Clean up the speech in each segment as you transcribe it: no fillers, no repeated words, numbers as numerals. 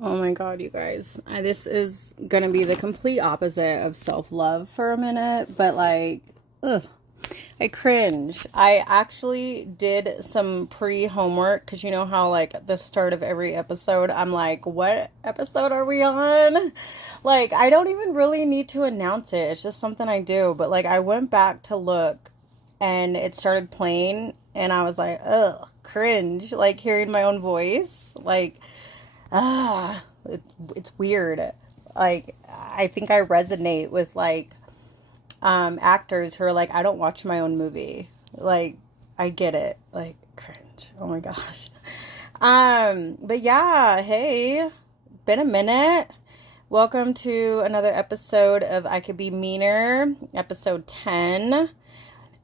Oh my God, you guys. This is gonna be the complete opposite of self-love for a minute, but like, ugh, I cringe. I actually did some pre-homework because you know how like at the start of every episode, I'm like, what episode are we on? Like, I don't even really need to announce it. It's just something I do. But like, I went back to look and it started playing and I was like, ugh, cringe. Like hearing my own voice. Like, it's weird. Like I think I resonate with like actors who are like, I don't watch my own movie. Like I get it. Like cringe. Oh my gosh. But yeah, hey, been a minute. Welcome to another episode of I Could Be Meaner, episode 10.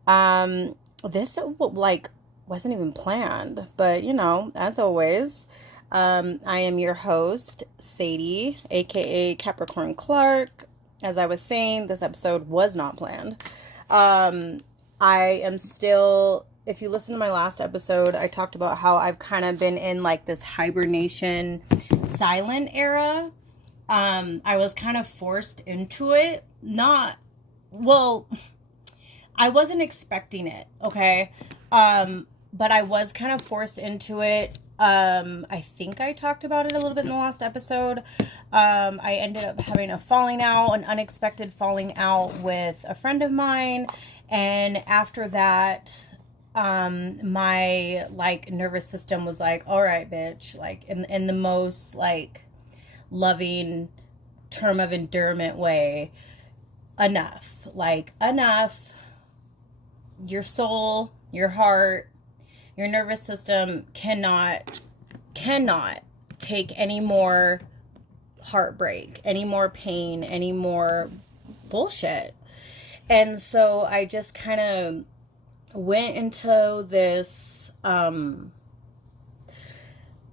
This like wasn't even planned, but you know, as always, I am your host, Sadie, aka Capricorn Clark. As I was saying, this episode was not planned. Um, I am still, if you listen to my last episode, I talked about how I've kind of been in like this hibernation silent era. I was kind of forced into it. Not, well, I wasn't expecting it, okay? But I was kind of forced into it. I think I talked about it a little bit in the last episode. I ended up having a falling out, an unexpected falling out with a friend of mine. And after that, my like nervous system was like, all right, bitch, like in the most like loving term of endearment way, enough, like enough. Your soul, your heart, your nervous system cannot take any more heartbreak, any more pain, any more bullshit. And so I just kind of went into this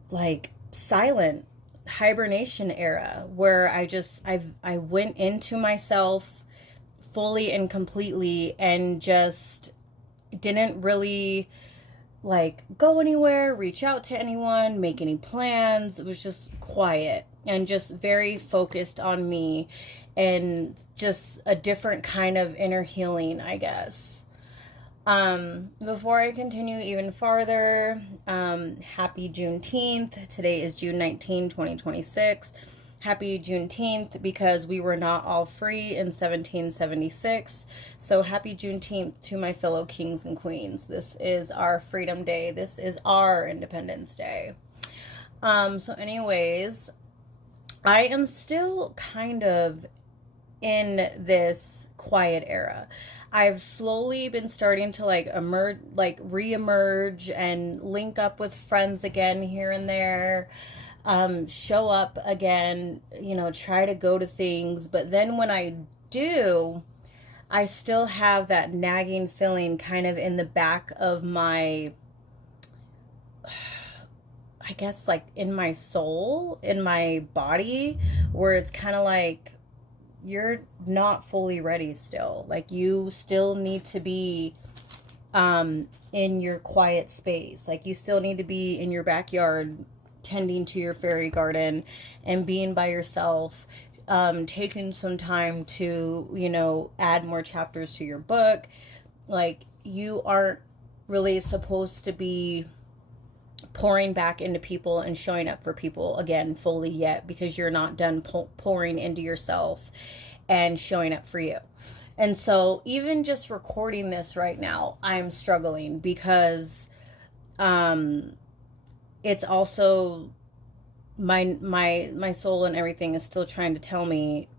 like silent hibernation era where I went into myself fully and completely and just didn't really like go anywhere, reach out to anyone, make any plans. It was just quiet and just very focused on me and just a different kind of inner healing, I guess. Before I continue even farther, happy Juneteenth. Today is June 19, 2026. Happy Juneteenth because we were not all free in 1776. So happy Juneteenth to my fellow kings and queens. This is our Freedom Day. This is our Independence Day. So anyways, I am still kind of in this quiet era. I've slowly been starting to like emerge, like re-emerge and link up with friends again here and there, show up again, you know, try to go to things. But then when I do, I still have that nagging feeling kind of in the back of my, I guess, like in my soul, in my body, where it's kind of like, you're not fully ready still. Like you still need to be in your quiet space. Like you still need to be in your backyard tending to your fairy garden and being by yourself, taking some time to, you know, add more chapters to your book. Like you aren't really supposed to be pouring back into people and showing up for people again fully yet because you're not done pouring into yourself and showing up for you. And so even just recording this right now, I'm struggling because it's also my soul and everything is still trying to tell me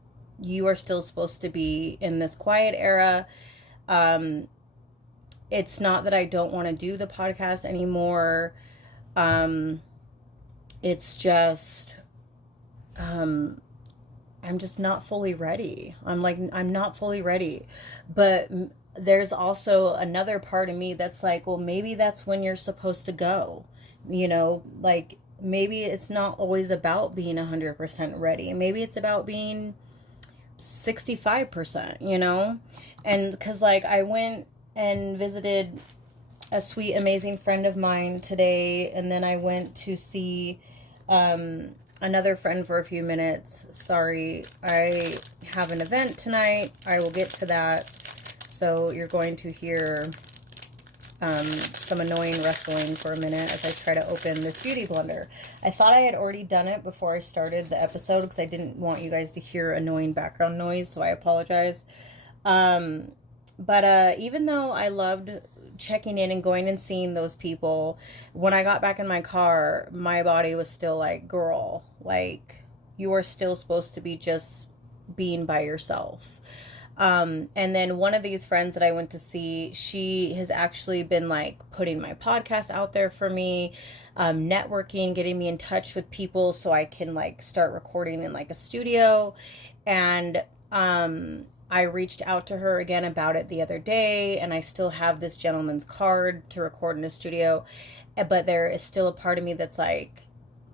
you are still supposed to be in this quiet era. It's not that I don't want to do the podcast anymore. It's just, I'm just not fully ready. I'm not fully ready. But there's also another part of me that's like, well, maybe that's when you're supposed to go. You know, like maybe it's not always about being 100% ready. Maybe it's about being 65%, you know? And because like I went and visited a sweet, amazing friend of mine today, and then I went to see another friend for a few minutes. Sorry, I have an event tonight. I will get to that. So you're going to hear some annoying rustling for a minute as I try to open this beauty blender. I thought I had already done it before I started the episode because I didn't want you guys to hear annoying background noise, so I apologize. But even though I loved checking in and going and seeing those people, when I got back in my car, my body was still like, girl, like, you are still supposed to be just being by yourself. And then one of these friends that I went to see, she has actually been like putting my podcast out there for me, networking, getting me in touch with people so I can like start recording in like a studio. And I reached out to her again about it the other day, and I still have this gentleman's card to record in a studio, but there is still a part of me that's like,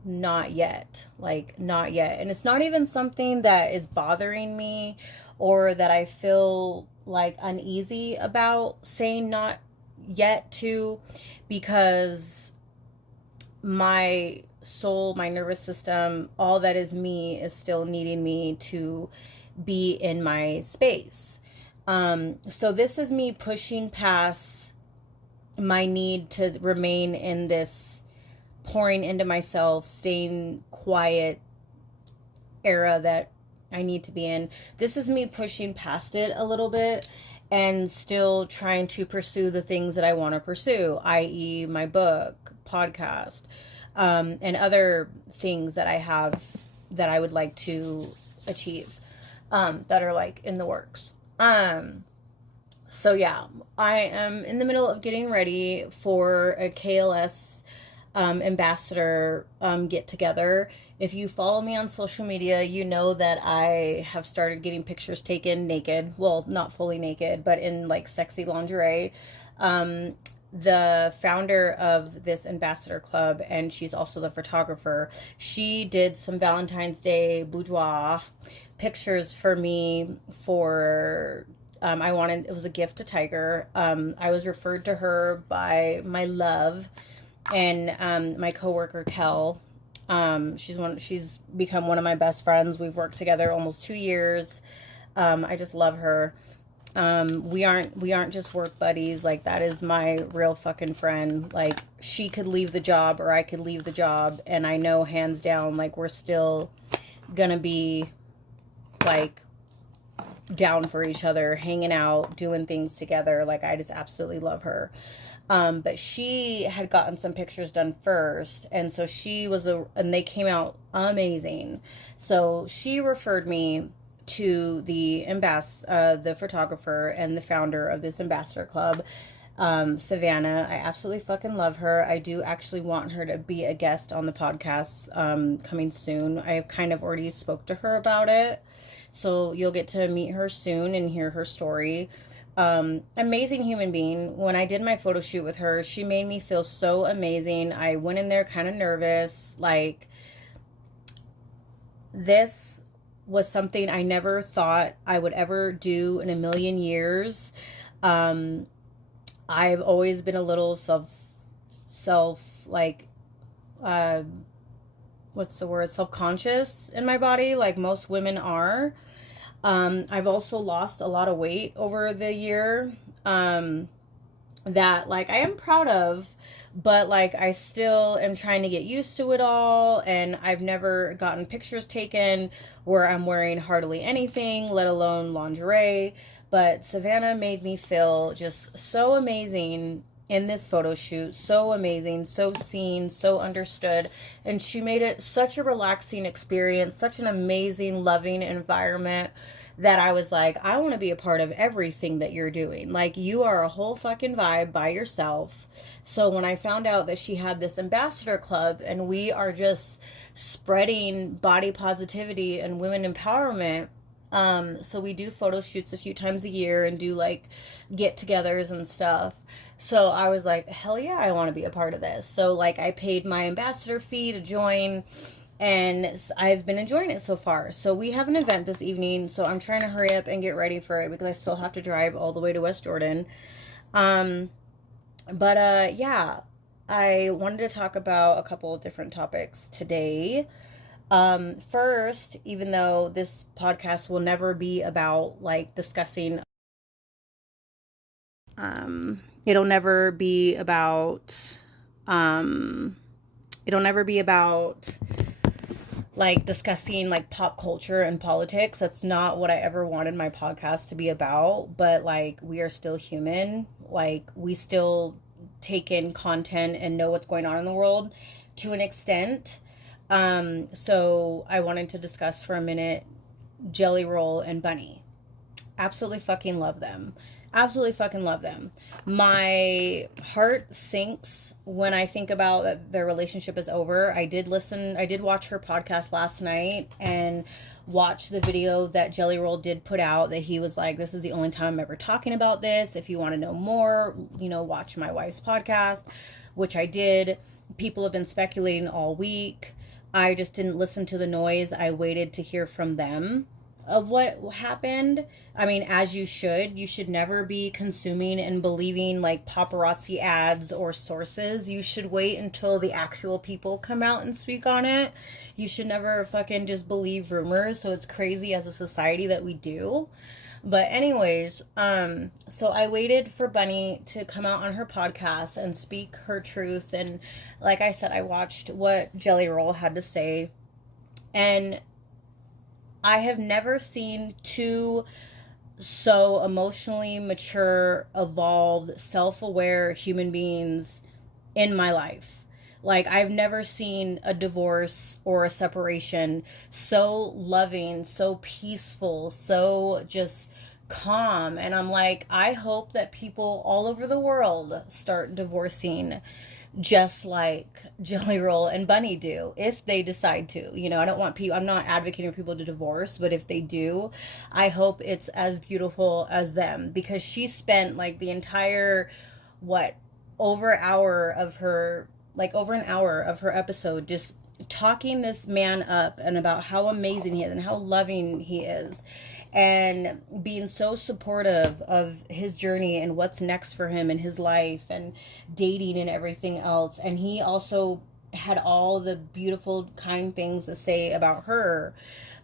not yet, like not yet. And it's not even something that is bothering me or that I feel like uneasy about saying not yet to, because my soul, my nervous system, all that is me is still needing me to be in my space. So this is me pushing past my need to remain in this pouring into myself, staying quiet era that I need to be in. This is me pushing past it a little bit and still trying to pursue the things that I want to pursue, i.e. my book, podcast, and other things that I have that I would like to achieve, that are like in the works. So yeah, I am in the middle of getting ready for a KLS ambassador get together. If you follow me on social media, you know that I have started getting pictures taken naked. Well, not fully naked, but in like sexy lingerie. The founder of this ambassador club, and she's also the photographer, she did some Valentine's Day boudoir pictures for me for it was a gift to Tiger. I was referred to her by my love and my coworker Kel. She's become one of my best friends. We've worked together almost 2 years. I just love her. We aren't just work buddies. Like, that is my real fucking friend. Like, she could leave the job or I could leave the job, and I know hands down, like, we're still gonna be like down for each other, hanging out, doing things together. Like, I just absolutely love her. But she had gotten some pictures done first, and so and they came out amazing. So she referred me to the photographer and the founder of this ambassador club, Savannah. I absolutely fucking love her. I do actually want her to be a guest on the podcast, coming soon. I have kind of already spoke to her about it, so you'll get to meet her soon and hear her story. Amazing human being. When I did my photo shoot with her, she made me feel so amazing. I went in there kind of nervous. Like, this was something I never thought I would ever do in a million years. I've always been a little self-conscious in my body, like most women are. I've also lost a lot of weight over the year, that like I am proud of, but like I still am trying to get used to it all. And I've never gotten pictures taken where I'm wearing hardly anything, let alone lingerie. But Savannah made me feel just so amazing in this photo shoot, so amazing, so seen, so understood. And she made it such a relaxing experience, such an amazing, loving environment, that I was like, I want to be a part of everything that you're doing. Like, you are a whole fucking vibe by yourself. So when I found out that she had this ambassador club and we are just spreading body positivity and women empowerment, so we do photo shoots a few times a year and do like get-togethers and stuff. So I was like, hell yeah, I want to be a part of this. So like, I paid my ambassador fee to join, and I've been enjoying it so far. So we have an event this evening, so I'm trying to hurry up and get ready for it because I still have to drive all the way to West Jordan. Yeah, I wanted to talk about a couple of different topics today. First, even though this podcast will never be about like discussing, it'll never be about, um, it'll never be about like discussing like pop culture and politics. That's not what I ever wanted my podcast to be about. But like, we are still human. Like, we still take in content and know what's going on in the world to an extent. So I wanted to discuss for a minute Jelly Roll and Bunny. Absolutely fucking love them. Absolutely fucking love them. My heart sinks when I think about that their relationship is over. I did watch her podcast last night and watch the video that Jelly Roll did put out, that he was like, this is the only time I'm ever talking about this. If you want to know more, watch my wife's podcast, which I did. People have been speculating all week. I just didn't listen to the noise. I waited to hear from them of what happened. I mean, as you should. You should never be consuming and believing like paparazzi ads or sources. You should wait until the actual people come out and speak on it. You should never fucking just believe rumors. So it's crazy as a society that we do. But anyways, so I waited for Bunny to come out on her podcast and speak her truth. And like I said, I watched what Jelly Roll had to say. And I have never seen two so emotionally mature, evolved, self-aware human beings in my life. Like, I've never seen a divorce or a separation so loving, so peaceful, so just calm. And I'm like, I hope that people all over the world start divorcing just like Jelly Roll and Bunny do, if they decide to. I don't want people, I'm not advocating for people to divorce, but if they do, I hope it's as beautiful as them, because she spent like the entire, what, over an hour of her episode just talking this man up and about how amazing he is and how loving he is, and being so supportive of his journey and what's next for him in his life and dating and everything else. And he also had all the beautiful, kind things to say about her.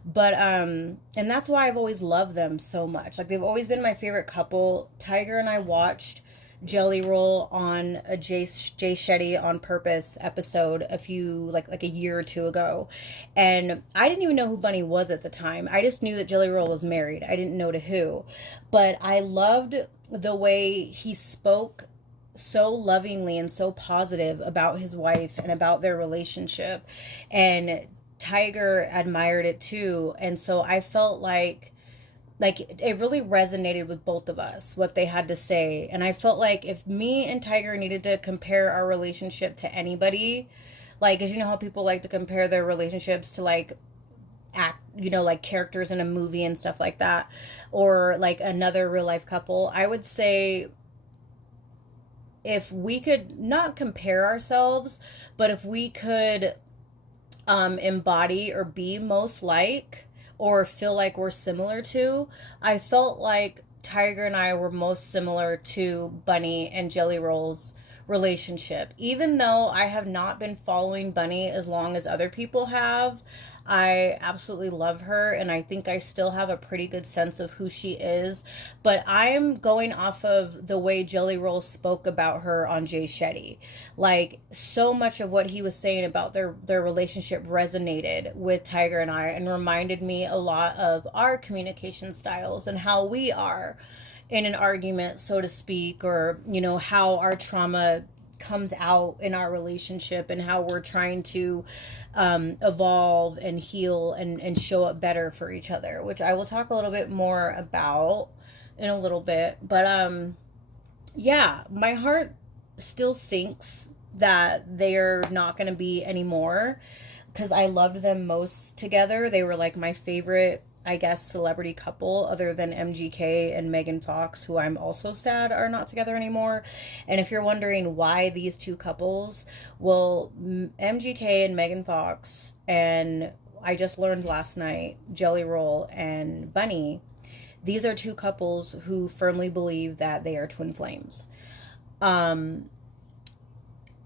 But and that's why I've always loved them so much. Like, they've always been my favorite couple. Tiger and I watched Jelly Roll on a Jay Shetty on Purpose episode a few like a year or two ago, and I didn't even know who Bunny was at the time. I just knew that Jelly Roll was married. I didn't know to who, but I loved the way he spoke so lovingly and so positive about his wife and about their relationship, and Tiger admired it too. And so I felt like it really resonated with both of us, what they had to say. And I felt like if me and Tiger needed to compare our relationship to anybody, like, because you know how people like to compare their relationships to like like characters in a movie and stuff like that, or like another real life couple, I would say if we could not compare ourselves, but if we could embody or be most like, or feel like we're similar to, I felt like Tiger and I were most similar to Bunny and Jelly Roll's relationship. Even though I have not been following Bunny as long as other people have, I absolutely love her, and I think I still have a pretty good sense of who she is. But I'm going off of the way Jelly Roll spoke about her on Jay Shetty. Like, so much of what he was saying about their relationship resonated with Tiger and I, and reminded me a lot of our communication styles and how we are in an argument, so to speak, or how our trauma comes out in our relationship, and how we're trying to evolve and heal and show up better for each other, which I will talk a little bit more about in a little bit. But yeah, my heart still sinks that they're not going to be anymore, because I loved them most together. They were like my favorite, I guess, celebrity couple, other than MGK and Megan Fox, who I'm also sad are not together anymore. And if you're wondering why these two couples, well, MGK and Megan Fox, and I just learned last night, Jelly Roll and Bunny, these are two couples who firmly believe that they are twin flames.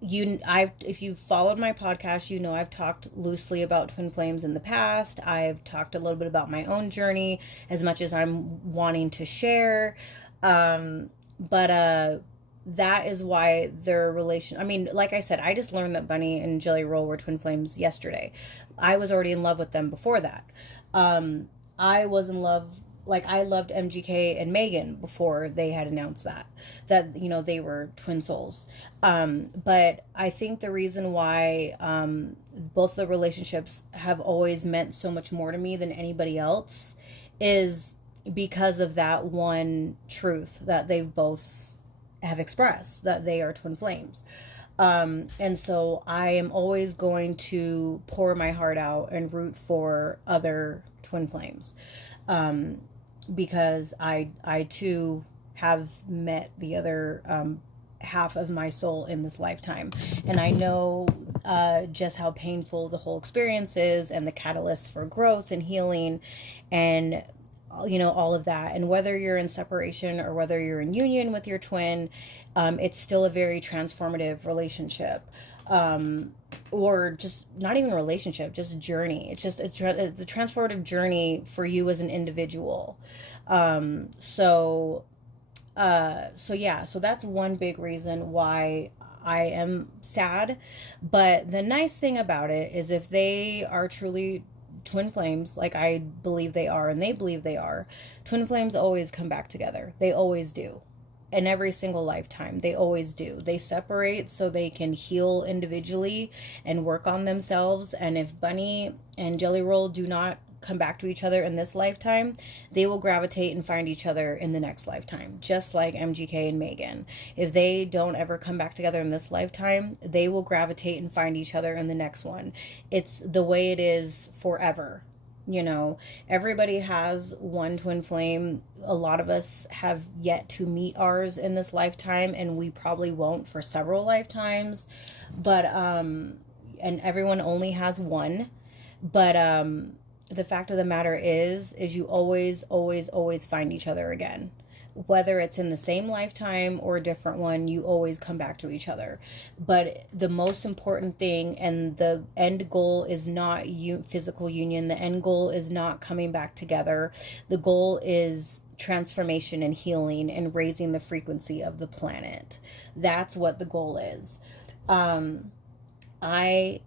if you've followed my podcast, you know I've talked loosely about twin flames in the past. I've talked a little bit about my own journey as much as I'm wanting to share. But that is why their relation, I mean, like I said, I just learned that Bunny and Jelly Roll were twin flames yesterday. I was already in love with them before that. I was in love, like I loved MGK and Megan before they had announced that they were twin souls. But I think the reason why both the relationships have always meant so much more to me than anybody else is because of that one truth that they've both have expressed, that they are twin flames. And so I am always going to pour my heart out and root for other twin flames. Because I too have met the other half of my soul in this lifetime. And I know just how painful the whole experience is, and the catalyst for growth and healing, and all of that. And whether you're in separation or whether you're in union with your twin, it's still a very transformative relationship. Or just not even a relationship, just journey. It's a transformative journey for you as an individual. So that's one big reason why I am sad. But the nice thing about it is, if they are truly twin flames, like I believe they are and they believe they are, twin flames always come back together. They always do. In every single lifetime, they always do. They separate so they can heal individually and work on themselves. And if Bunny and Jelly Roll do not come back to each other in this lifetime, they will gravitate and find each other in the next lifetime, just like MGK and Megan. If they don't ever come back together in this lifetime, they will gravitate and find each other in the next one. It's the way it is forever. Everybody has one twin flame. A lot of us have yet to meet ours in this lifetime, and we probably won't for several lifetimes. But and everyone only has one. But the fact of the matter is you always, always, always find each other again. Whether it's in the same lifetime or a different one, you always come back to each other. But the most important thing, and the end goal, is not physical union. The end goal is not coming back together. The goal is transformation and healing and raising the frequency of the planet. That's what the goal is. I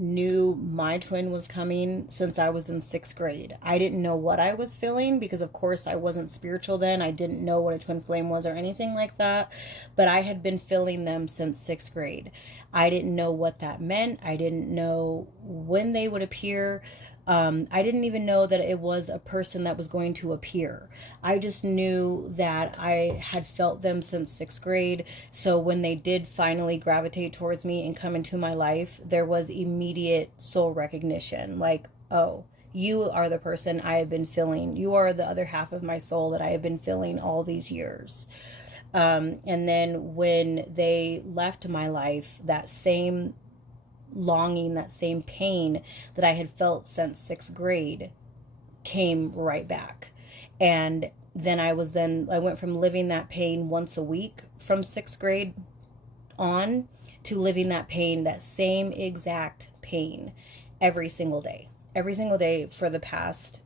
knew my twin was coming since I was in 6th grade. I didn't know what I was feeling because, of course, I wasn't spiritual then. I didn't know what a twin flame was or anything like that. But I had been feeling them since 6th grade. I didn't know what that meant. I didn't know when they would appear. I didn't even know that it was a person that was going to appear. I just knew that I had felt them since 6th grade. So when they did finally gravitate towards me and come into my life, there was immediate soul recognition. Like, oh, you are the person I have been feeling. You are the other half of my soul that I have been feeling all these years. And then when they left my life, that same longing, that same pain that I had felt since 6th grade came right back. And then I went from living that pain once a week from 6th grade on to living that pain, that same exact pain, every single day for the past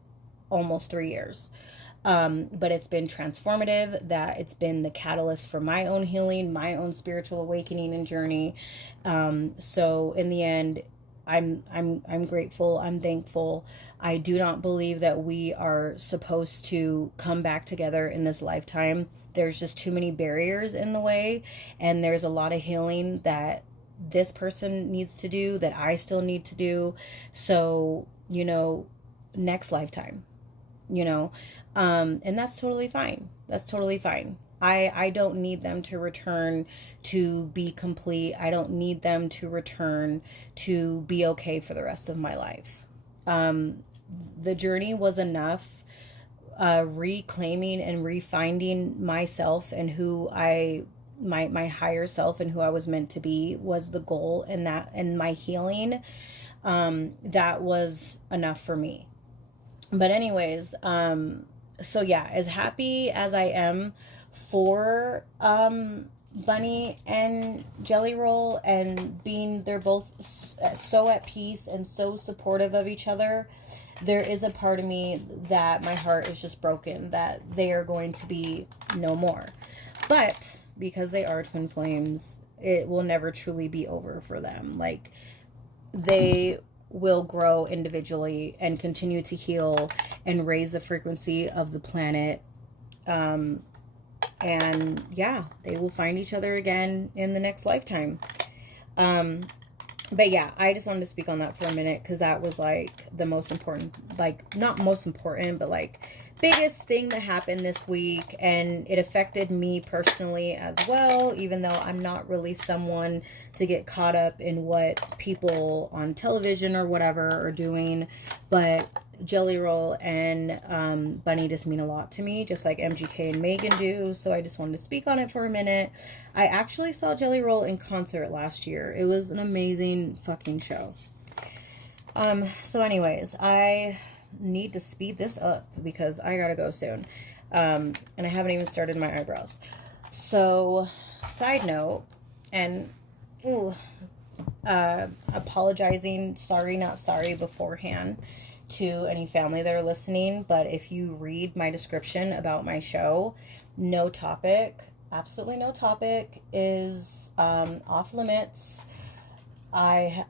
almost 3 years. But it's been transformative. That it's been the catalyst for my own healing, my own spiritual awakening and journey. So in the end, I'm grateful. I'm thankful. I do not believe that we are supposed to come back together in this lifetime. There's just too many barriers in the way, and there's a lot of healing that this person needs to do, that I still need to do. So, next lifetime. And that's totally fine. That's totally fine. I don't need them to return to be complete. I don't need them to return to be okay for the rest of my life. The journey was enough. Reclaiming and refinding myself and who my higher self and who I was meant to be was the goal, and my healing, that was enough for me. But anyways, so yeah, as happy as I am for Bunny and Jelly Roll, and being they're both so at peace and so supportive of each other, there is a part of me that my heart is just broken that they are going to be no more. But because they are twin flames, it will never truly be over for them. Like, they will grow individually and continue to heal and raise the frequency of the planet. And yeah, they will find each other again in the next lifetime. But yeah, I just wanted to speak on that for a minute because that was like the most important, like not most important, but like biggest thing that happened this week. And it affected me personally as well, even though I'm not really someone to get caught up in what people on television or whatever are doing. But Jelly Roll and Bunny just mean a lot to me, just like MGK and Megan do. So I just wanted to speak on it for a minute. I actually saw Jelly Roll in concert last year. It was an amazing fucking show. So anyways, I need to speed this up because I gotta go soon. And I haven't even started my eyebrows. So, side note, and apologizing, sorry, not sorry beforehand to any family that are listening, but if you read my description about my show, no topic, absolutely no topic is off limits. I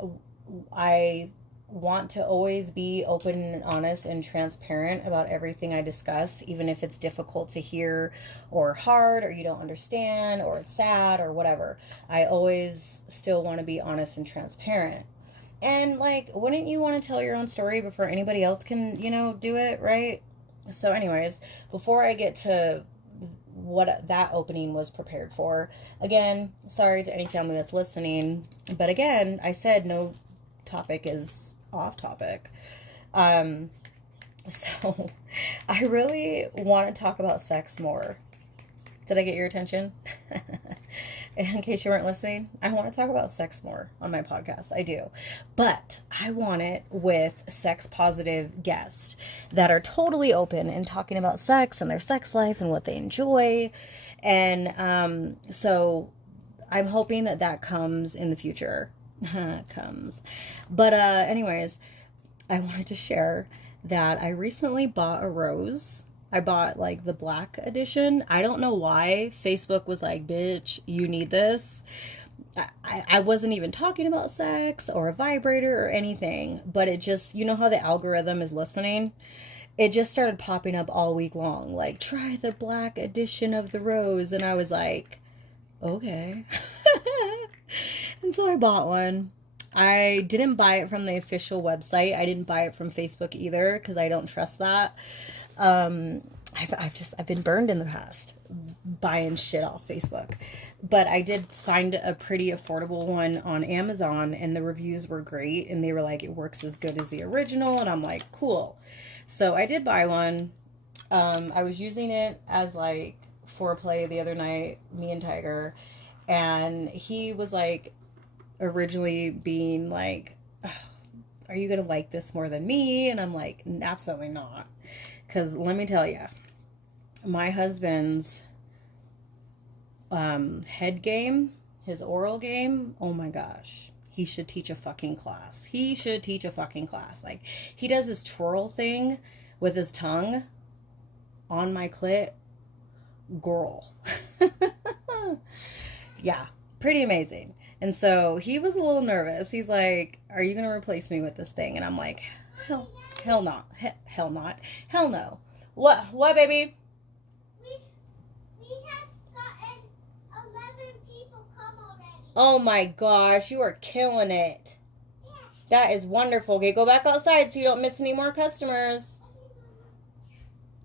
want to always be open and honest and transparent about everything I discuss, even if it's difficult to hear or hard or you don't understand or it's sad or whatever. I always still want to be honest and transparent. And like, wouldn't you want to tell your own story before anybody else can, do it, right? So anyways, before I get to what that opening was prepared for, again, sorry to any family that's listening, but again, I said no topic is off topic. So I really want to talk about sex more. Did I get your attention? In case you weren't listening, I want to talk about sex more on my podcast. I do. But I want it with sex positive guests that are totally open and talking about sex and their sex life and what they enjoy. And so I'm hoping that comes in the future. Comes. But anyways, I wanted to share that I recently bought a rose. I bought like the black edition. I don't know why Facebook was like, bitch, you need this. I wasn't even talking about sex or a vibrator or anything, but it just, you know how the algorithm is listening? It just started popping up all week long, like, try the black edition of the rose. And I was like, okay. And so I bought one. I didn't buy it from the official website. I didn't buy it from Facebook either because I don't trust that. I've been burned in the past buying shit off Facebook, but I did find a pretty affordable one on Amazon, and the reviews were great, and they were like, it works as good as the original, and I'm like, cool. So I did buy one. I was using it as like foreplay the other night, me and Tiger, and he was like originally being like, oh, are you gonna like this more than me? And I'm like, absolutely not. Because let me tell you, my husband's head game, his oral game, oh my gosh, he should teach a fucking class. He should teach a fucking class. Like, he does this twirl thing with his tongue on my clit. Girl. Yeah, pretty amazing. And so he was a little nervous. He's like, are you going to replace me with this thing? And I'm like, hell not. Hell not. Hell no. What, baby? We have gotten 11 people come already. Oh my gosh, you are killing it. Yeah. That is wonderful. Okay, go back outside so you don't miss any more customers.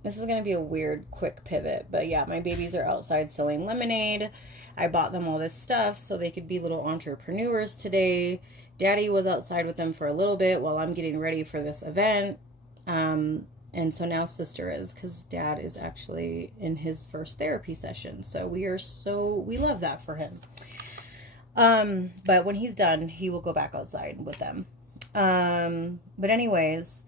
This is going to be a weird, quick pivot. But yeah, my babies are outside selling lemonade. I bought them all this stuff so they could be little entrepreneurs today. Daddy was outside with them for a little bit while I'm getting ready for this event. And so now sister is, because dad is actually in his first therapy session. So we love that for him. But when he's done, he will go back outside with them. But anyways,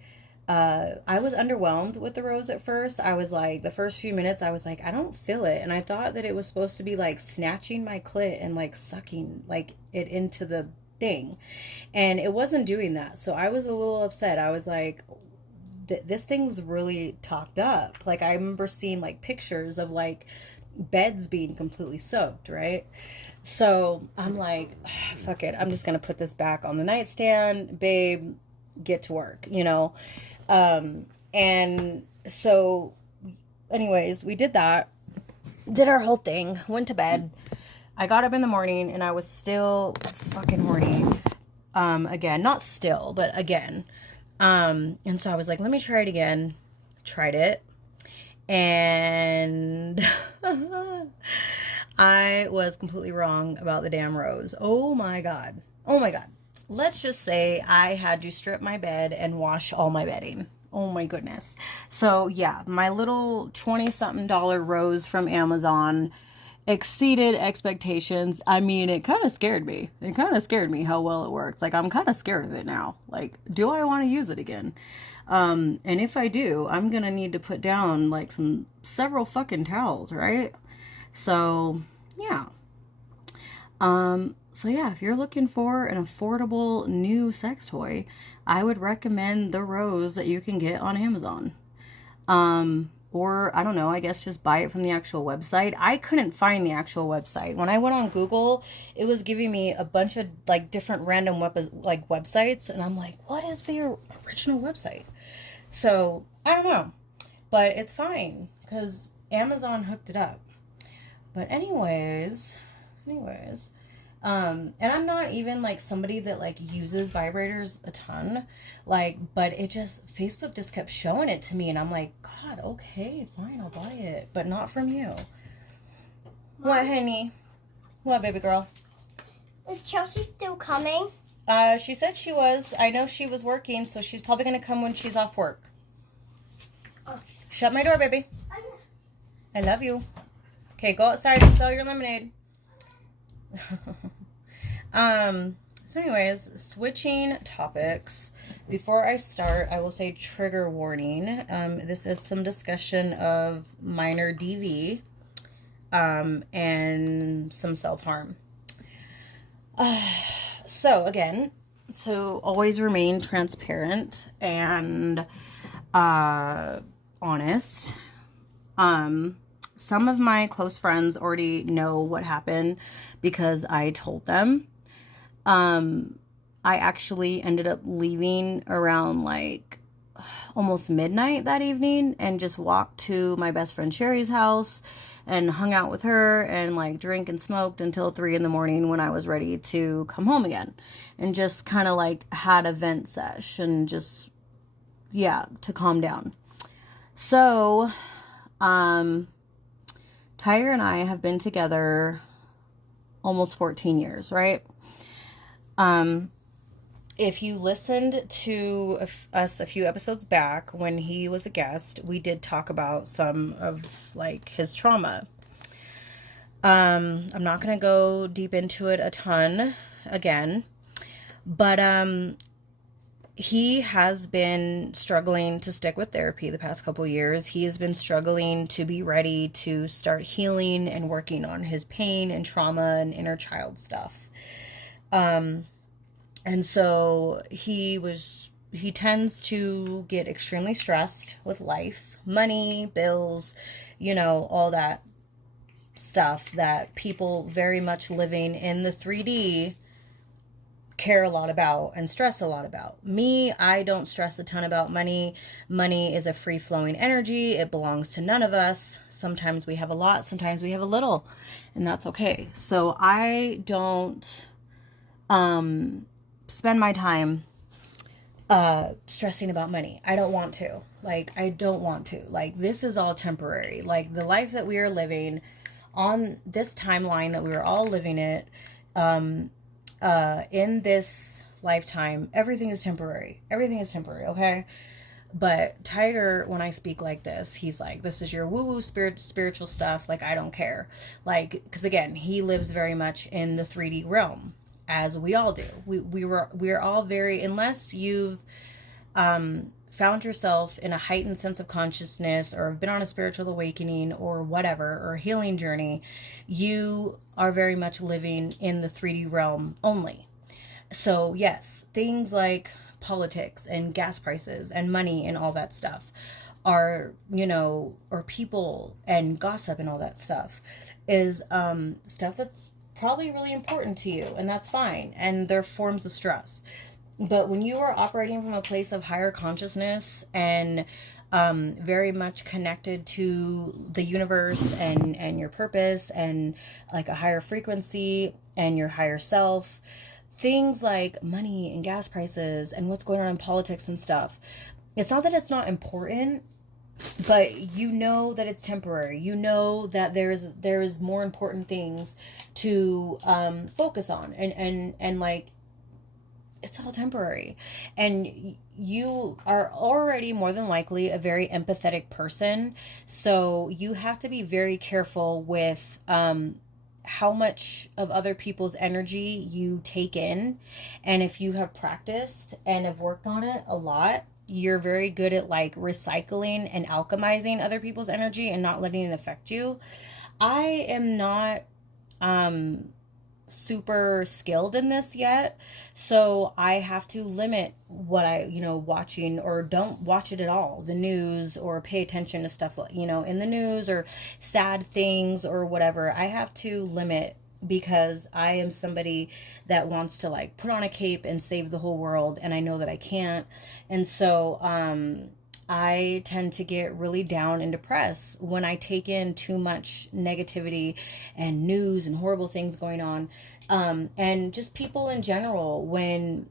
I was underwhelmed with the rose at first. I was like, the first few minutes, I was like, I don't feel it. And I thought that it was supposed to be like snatching my clit and like sucking like it into the thing. And it wasn't doing that. So I was a little upset. I was like, this thing was really talked up. Like I remember seeing like pictures of like beds being completely soaked, right? So I'm like, fuck it. I'm just going to put this back on the nightstand. Babe, get to work, you know? And so, anyways, we did that, did our whole thing, went to bed. I got up in the morning and I was still fucking horny. Again, not still, but again. And so I was like, let me try it again. Tried it. And I was completely wrong about the damn rose. Oh my God. Oh my God. Let's just say I had to strip my bed and wash all my bedding. Oh my goodness. So yeah, my little 20-something dollar rose from Amazon exceeded expectations. I mean, it kind of scared me. It kind of scared me how well it works. Like, I'm kind of scared of it now. Like, do I want to use it again? And if I do, I'm gonna need to put down like several fucking towels, right? So yeah. So yeah, if you're looking for an affordable new sex toy, I would recommend the rose that you can get on Amazon. Or I don't know, I guess just buy it from the actual website. I couldn't find the actual website. When I went on Google, it was giving me a bunch of like different random websites, and I'm like, what is the original website? So I don't know, but it's fine because Amazon hooked it up. But anyways, and I'm not even like somebody that like uses vibrators a ton, like, but Facebook just kept showing it to me, and I'm like, God, okay, fine, I'll buy it, but not from you. What, honey? What, baby girl? Is Chelsea still coming? She said she was. I know she was working, so she's probably gonna come when she's off work. Oh. Shut my door, baby. I love you. Okay, go outside and sell your lemonade. So anyways, switching topics. Before I start, I will say trigger warning. This is some discussion of minor DV, and some self-harm. So again, to always remain transparent and, honest, some of my close friends already know what happened because I told them. I actually ended up leaving around like almost midnight that evening and just walked to my best friend Sherry's house and hung out with her and like drank and smoked until 3 a.m. when I was ready to come home again, and just kind of like had a vent sesh and just, yeah, to calm down. So, Tiger and I have been together almost 14 years, right? If you listened to us a few episodes back when he was a guest, we did talk about some of like his trauma. I'm not going to go deep into it a ton again, but he has been struggling to stick with therapy the past couple years. He has been struggling to be ready to start healing and working on his pain and trauma and inner child stuff. And so he tends to get extremely stressed with life, money, bills, you know, all that stuff that people very much living in the 3D care a lot about and stress a lot about. Me, I don't stress a ton about money. Money is a free-flowing energy. It belongs to none of us. Sometimes we have a lot, sometimes we have a little, and that's okay. So I don't spend my time stressing about money. I don't want to. I don't want to. This is all temporary. The life that we are living on this timeline that we are all living it, in this lifetime, everything is temporary. Everything is temporary, okay? But Tiger, when I speak like this, he's like, this is your woo-woo spiritual stuff. I don't care. Because again, he lives very much in the 3D realm, as we all do. We're all very, unless you've found yourself in a heightened sense of consciousness or have been on a spiritual awakening or whatever, or a healing journey, you are very much living in the 3D realm only. So, yes, things like politics and gas prices and money and all that stuff are, or people and gossip and all that stuff is stuff that's probably really important to you, and that's fine. And they're forms of stress. But when you are operating from a place of higher consciousness and very much connected to the universe and your purpose and like a higher frequency and your higher self, things like money and gas prices and what's going on in politics and stuff, it's not that it's not important, but you know that it's temporary. You know that there's more important things to focus on, and like, it's all temporary. And you are already more than likely a very empathetic person, so you have to be very careful with how much of other people's energy you take in. And if you have practiced and have worked on it a lot, you're very good at like recycling and alchemizing other people's energy and not letting it affect you. I am not super skilled in this yet, so I have to limit what I watching, or don't watch it at all, the news, or pay attention to stuff in the news, or sad things or whatever. I have to limit, because I am somebody that wants to like put on a cape and save the whole world, and I know that I can't. And so I tend to get really down and depressed when I take in too much negativity and news and horrible things going on. And just people in general, when,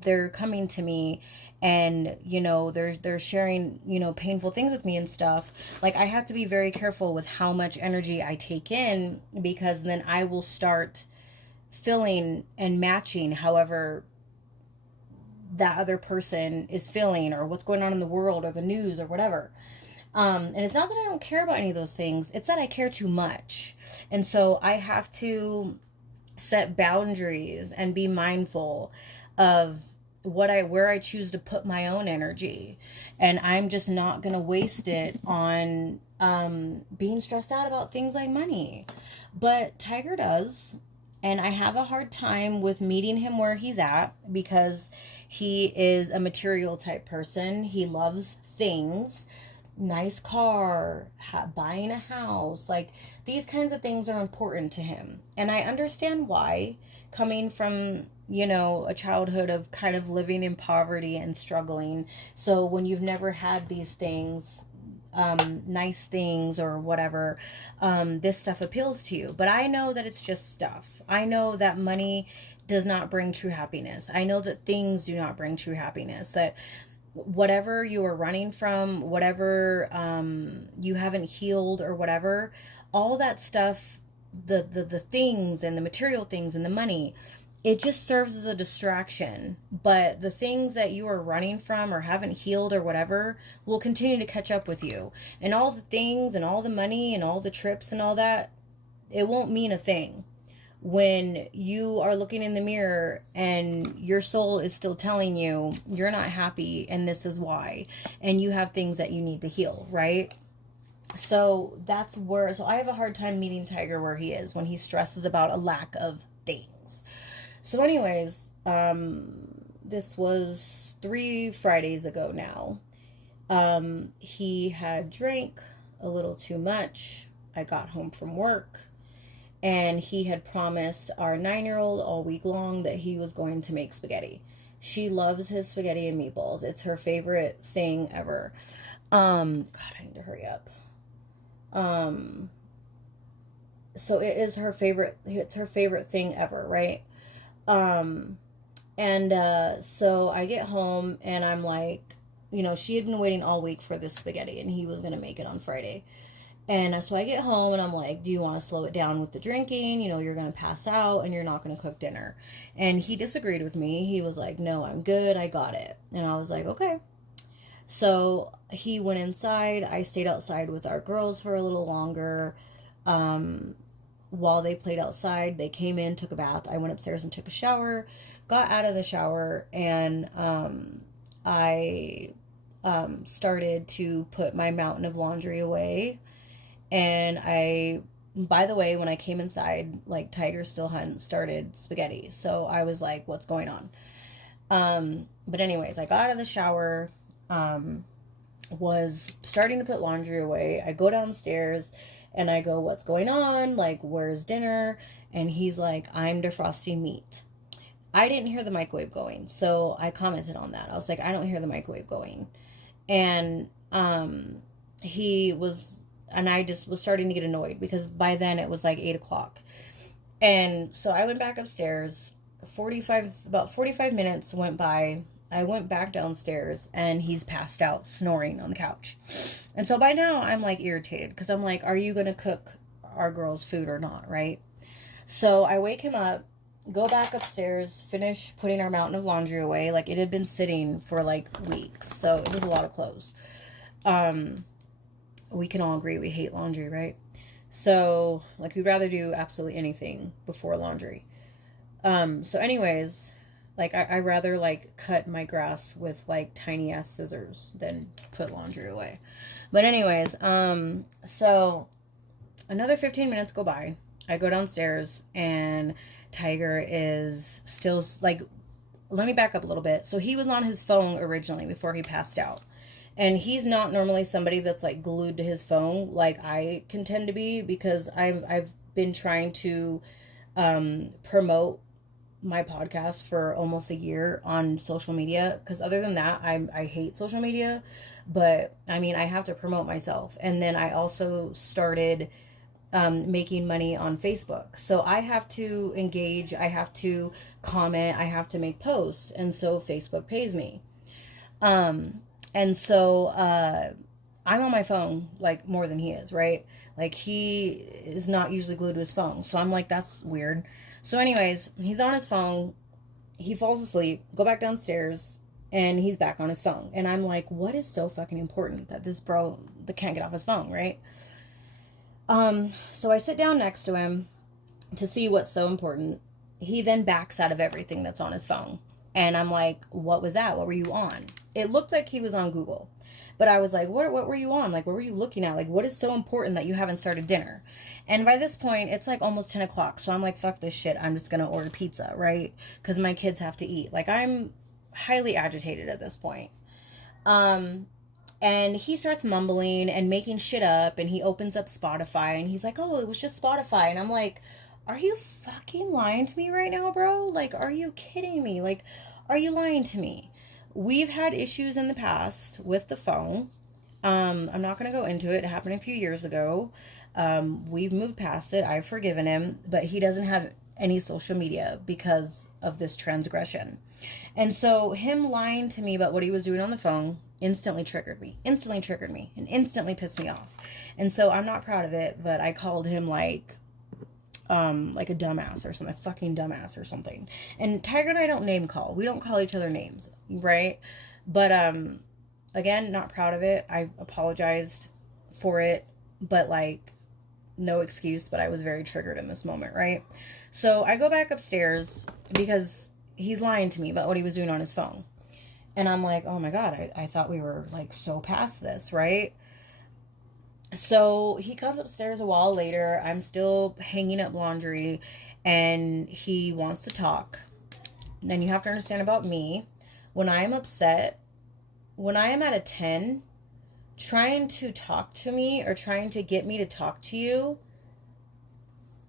they're coming to me and, they're sharing, painful things with me and stuff. Like, I have to be very careful with how much energy I take in, because then I will start filling and matching however that other person is feeling, or what's going on in the world, or the news, or whatever. And it's not that I don't care about any of those things, it's that I care too much. And so I have to set boundaries and be mindful of where I choose to put my own energy. And I'm just not going to waste it on being stressed out about things like money. But Tiger does. And I have a hard time with meeting him where he's at, because he is a material type person. He loves things, nice car, buying a house, like these kinds of things are important to him. And I understand why, coming from, a childhood of kind of living in poverty and struggling. So when you've never had these things, nice things or whatever, this stuff appeals to you. But I know that it's just stuff. I know that money does not bring true happiness. I know that things do not bring true happiness. That whatever you are running from, whatever you haven't healed or whatever, all that stuff, the things and the material things and the money, it just serves as a distraction. But the things that you are running from or haven't healed or whatever will continue to catch up with you. And all the things and all the money and all the trips and all that, it won't mean a thing when you are looking in the mirror and your soul is still telling you you're not happy and this is why, and you have things that you need to heal, right? So I have a hard time meeting Tiger where he is when he stresses about a lack of things. So anyways, this was 3 Fridays ago now. He had drank a little too much. I got home from work, and he had promised our 9-year-old all week long that he was going to make spaghetti. She loves his spaghetti and meatballs. It's her favorite thing ever. God, I need to hurry up. So it's her favorite thing ever, right? So I get home and I'm like, she had been waiting all week for this spaghetti, and he was going to make it on Friday. And so I get home and I'm like, do you want to slow it down with the drinking? You're going to pass out and you're not going to cook dinner. And he disagreed with me. He was like, no, I'm good. I got it. And I was like, okay. So he went inside. I stayed outside with our girls for a little longer. While they played outside, they came in, took a bath. I went upstairs and took a shower, got out of the shower, and I started to put my mountain of laundry away. And by the way, when I came inside, like Tiger still hadn't started spaghetti. So I was like, what's going on? But anyways, I got out of the shower, was starting to put laundry away. I go downstairs and I go, what's going on? Like, where's dinner? And he's like, I'm defrosting meat. I didn't hear the microwave going. So I commented on that. I was like, I don't hear the microwave going. And he was, and I just was starting to get annoyed because by then it was like 8 o'clock. And so I went back upstairs. About 45 minutes went by. I went back downstairs and he's passed out snoring on the couch. And so by now I'm like irritated because I'm like, are you going to cook our girls food or not? Right. So I wake him up, go back upstairs, finish putting our mountain of laundry away. Like it had been sitting for like weeks. So it was a lot of clothes. We can all agree we hate laundry, right? So like we'd rather do absolutely anything before laundry. So anyways, like I rather like cut my grass with like tiny ass scissors than put laundry away. But anyways, so another 15 minutes go by. I go downstairs and Tiger is still like, let me back up a little bit. So he was on his phone originally before he passed out. And he's not normally somebody that's like glued to his phone like I can tend to be because I've been trying to promote my podcast for almost a year on social media because other than that I hate social media, but I mean I have to promote myself. And then I also started making money on Facebook, so I have to engage, I have to comment, I have to make posts, and so Facebook pays me. And so I'm on my phone like more than he is, right? Like he is not usually glued to his phone, so I'm like, that's weird. So anyways, he's on his phone, he falls asleep, go back downstairs, and he's back on his phone. And I'm like, what is so fucking important that this bro that can't get off his phone, right? So I sit down next to him to see what's so important. He then backs out of everything that's on his phone. And I'm like, what was that? What were you on? It looked like he was on Google. But I was like, what were you on? Like, what were you looking at? Like, what is so important that you haven't started dinner? And by this point, it's like almost 10 o'clock. So I'm like, fuck this shit. I'm just going to order pizza, right? Because my kids have to eat. Like, I'm highly agitated at this point. And he starts mumbling and making shit up. And he opens up Spotify. And he's like, oh, it was just Spotify. And I'm like, are you fucking lying to me right now, bro? Like, are you kidding me? Like, are you lying to me? We've had issues in the past with the phone. I'm not going to go into it. It happened a few years ago. We've moved past it. I've forgiven him, but he doesn't have any social media because of this transgression. And so him lying to me about what he was doing on the phone instantly triggered me, and instantly pissed me off. And so I'm not proud of it, but I called him like a dumbass or something, a fucking dumbass or something. And Tiger and I don't name call. We don't call each other names, right? But again, not proud of it. I apologized for it, but like no excuse, but I was very triggered in this moment, right? So I go back upstairs because he's lying to me about what he was doing on his phone. And I'm like, oh my God, I thought we were like so past this, right? So he comes upstairs a while later. I'm still hanging up laundry and he wants to talk. And you have to understand about me, when I am upset, when I am at a 10, trying to talk to me or trying to get me to talk to you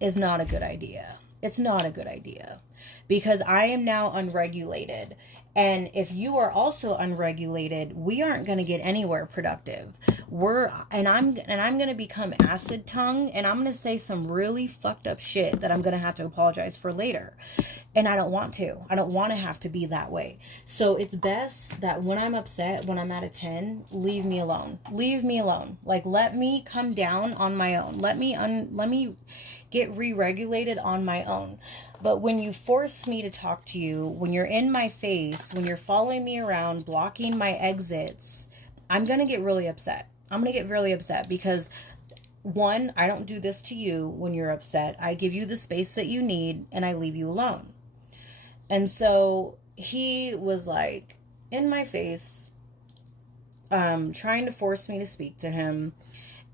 is not a good idea. It's not a good idea because I am now unregulated. And if you are also unregulated, we aren't going to get anywhere productive. I'm going to become acid tongue, and I'm going to say some really fucked up shit that I'm going to have to apologize for later. And I don't want to. I don't want to have to be that way. So it's best that when I'm upset, when I'm at a 10, leave me alone. Leave me alone. Like, let me come down on my own. Let me get re-regulated on my own. But when you force me to talk to you, when you're in my face, when you're following me around, blocking my exits, I'm going to get really upset. I'm going to get really upset because, one, I don't do this to you when you're upset. I give you the space that you need and I leave you alone. And so he was like in my face, trying to force me to speak to him.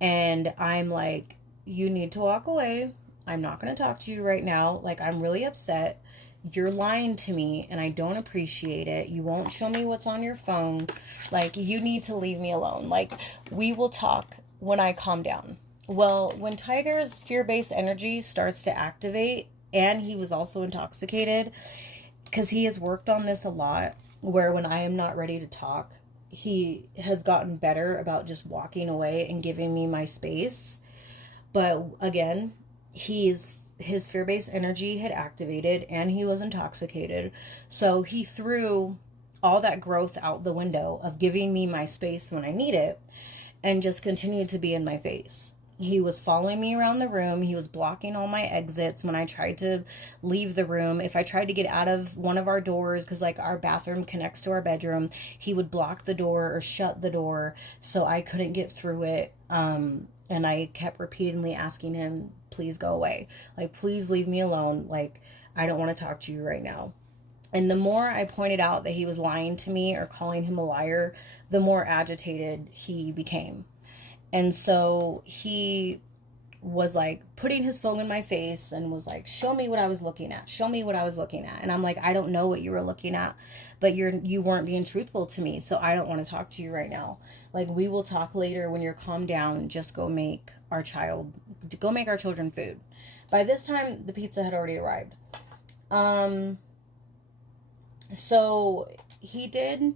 And I'm like, you need to walk away. I'm not going to talk to you right now. Like, I'm really upset. You're lying to me and I don't appreciate it. You won't show me what's on your phone. Like, you need to leave me alone. Like, we will talk when I calm down. Well, when Tiger's fear-based energy starts to activate, and he was also intoxicated, because he has worked on this a lot, where when I am not ready to talk, he has gotten better about just walking away and giving me my space. But again, his fear-based energy had activated and he was intoxicated. So he threw all that growth out the window of giving me my space when I need it and just continued to be in my face. He was following me around the room. He was blocking all my exits when I tried to leave the room. If I tried to get out of one of our doors, because like our bathroom connects to our bedroom, he would block the door or shut the door so I couldn't get through it. And I kept repeatedly asking him, please go away. Like, please leave me alone. Like, I don't want to talk to you right now. And the more I pointed out that he was lying to me or calling him a liar, the more agitated he became. And so he was like putting his phone in my face and was like, show me what I was looking at. Show me what I was looking at. And I'm like, I don't know what you were looking at, but you weren't being truthful to me. So I don't want to talk to you right now. Like, we will talk later when you're calmed down. Just go make our children food. By this time, the pizza had already arrived. So he did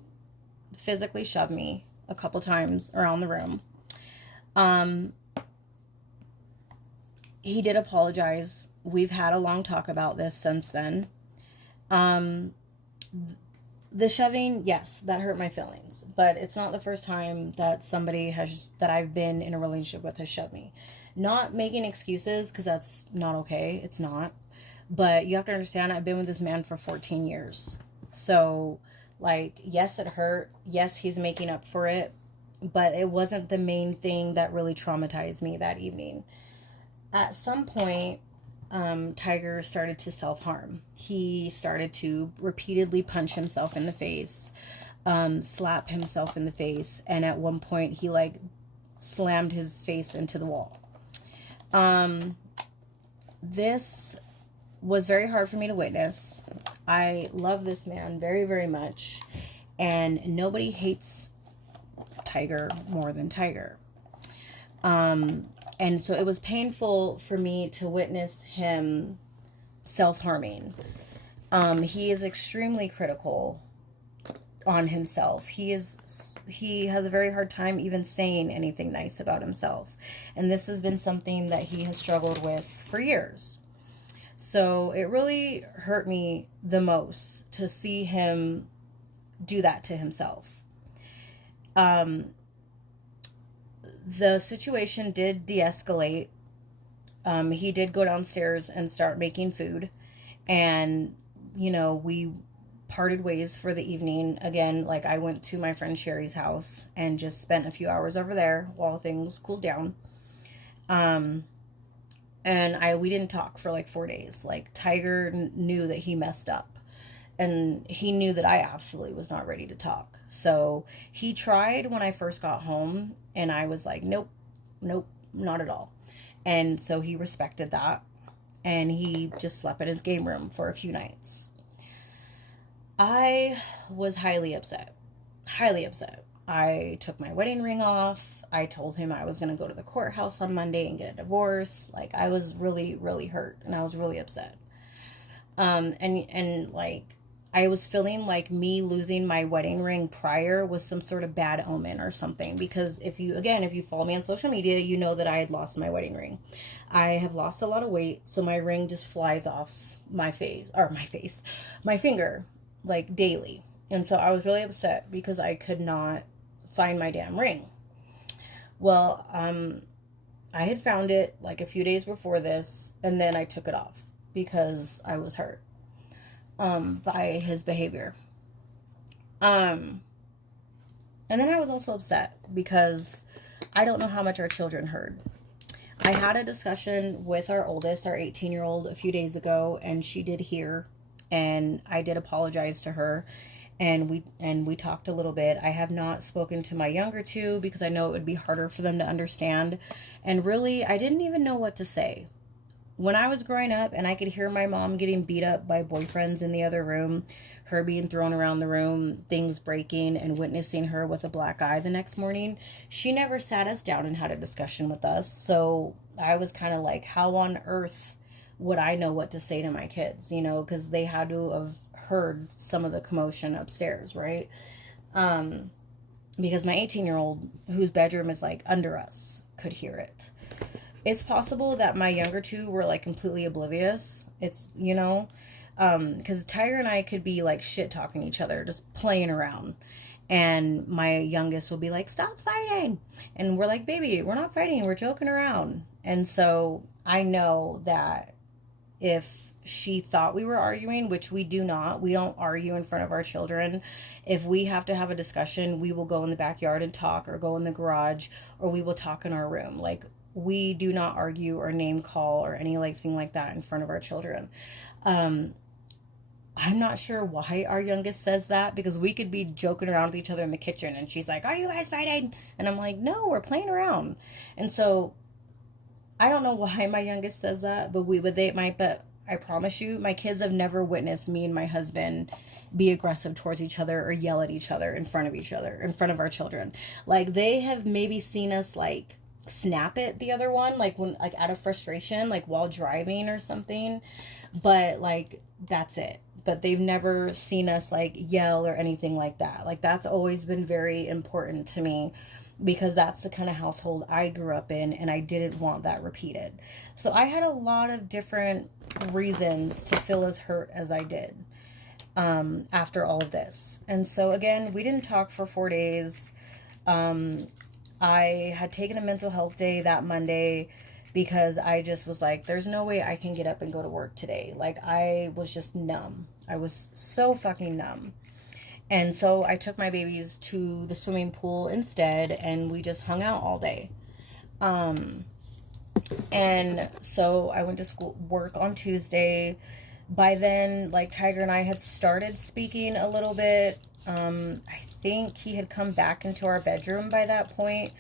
physically shove me a couple times around the room. He did apologize. We've had a long talk about this since then. The shoving, yes, that hurt my feelings, but it's not the first time that that I've been in a relationship with has shoved me. Not making excuses, because that's not okay. It's not. But you have to understand, I've been with this man for 14 years. So, like, yes, it hurt. Yes, he's making up for it. But it wasn't the main thing that really traumatized me that evening. At some point, Tiger started to self-harm. He started to repeatedly punch himself in the face, slap himself in the face, and at one point he like slammed his face into the wall. This was very hard for me to witness. I love this man very, very much, and nobody hates Tiger more than Tiger. And so it was painful for me to witness him self-harming. He is extremely critical on himself. He has a very hard time even saying anything nice about himself. And this has been something that he has struggled with for years. So it really hurt me the most to see him do that to himself. The situation did de-escalate. He did go downstairs and start making food. And, we parted ways for the evening. Again, like, I went to my friend Sherry's house and just spent a few hours over there while things cooled down. And we didn't talk for like 4 days. Like, Tiger knew that he messed up. And he knew that I absolutely was not ready to talk. So he tried when I first got home, and I was like, nope, not at all. And so he respected that, and he just slept in his game room for a few nights. I was highly upset. I took my wedding ring off. I told him I was going to go to the courthouse on Monday and get a divorce. Like, I was really, really hurt, and I was really upset. And like, I was feeling like me losing my wedding ring prior was some sort of bad omen or something. Because if you follow me on social media, you know that I had lost my wedding ring. I have lost a lot of weight, so my ring just flies off my finger, like, daily. And so I was really upset because I could not find my damn ring. Well, I had found it like a few days before this, and then I took it off because I was hurt by his behavior. And then I was also upset because I don't know how much our children heard. I had a discussion with our oldest, our 18-year-old, a few days ago, and she did hear, and I did apologize to her. and we talked a little bit. I have not spoken to my younger two because I know it would be harder for them to understand. And really, I didn't even know what to say. When I was growing up and I could hear my mom getting beat up by boyfriends in the other room, her being thrown around the room, things breaking, and witnessing her with a black eye the next morning, she never sat us down and had a discussion with us. So I was kind of like, how on earth would I know what to say to my kids, because they had to have heard some of the commotion upstairs, right? Because my 18-year-old, whose bedroom is like under us, could hear it. It's possible that my younger two were like completely oblivious. It's, because Tiger and I could be like shit talking each other, just playing around. And my youngest will be like, stop fighting. And we're like, baby, we're not fighting. We're joking around. And so I know that if she thought we were arguing, which we do not, we don't argue in front of our children. If we have to have a discussion, we will go in the backyard and talk, or go in the garage, or we will talk in our room. Like, we do not argue or name call or any like thing like that in front of our children. I'm not sure why our youngest says that, because we could be joking around with each other in the kitchen and she's like, are you guys fighting? And I'm like, no, we're playing around. And so I don't know why my youngest says that, but I promise you, my kids have never witnessed me and my husband be aggressive towards each other or yell at each other in front of our children. Like, they have maybe seen us like snap at the other one, like when, like out of frustration, like while driving or something, but like that's it. But they've never seen us like yell or anything like that. Like, that's always been very important to me, because that's the kind of household I grew up in, and I didn't want that repeated. So I had a lot of different reasons to feel as hurt as I did after all of this. And so again, we didn't talk for 4 days. I had taken a mental health day that Monday because I just was like, there's no way I can get up and go to work today. Like, I was just numb. I was so fucking numb. And so I took my babies to the swimming pool instead, and we just hung out all day. And so I went to work on Tuesday. By then, like, Tiger and I had started speaking a little bit. I think he had come back into our bedroom by that point,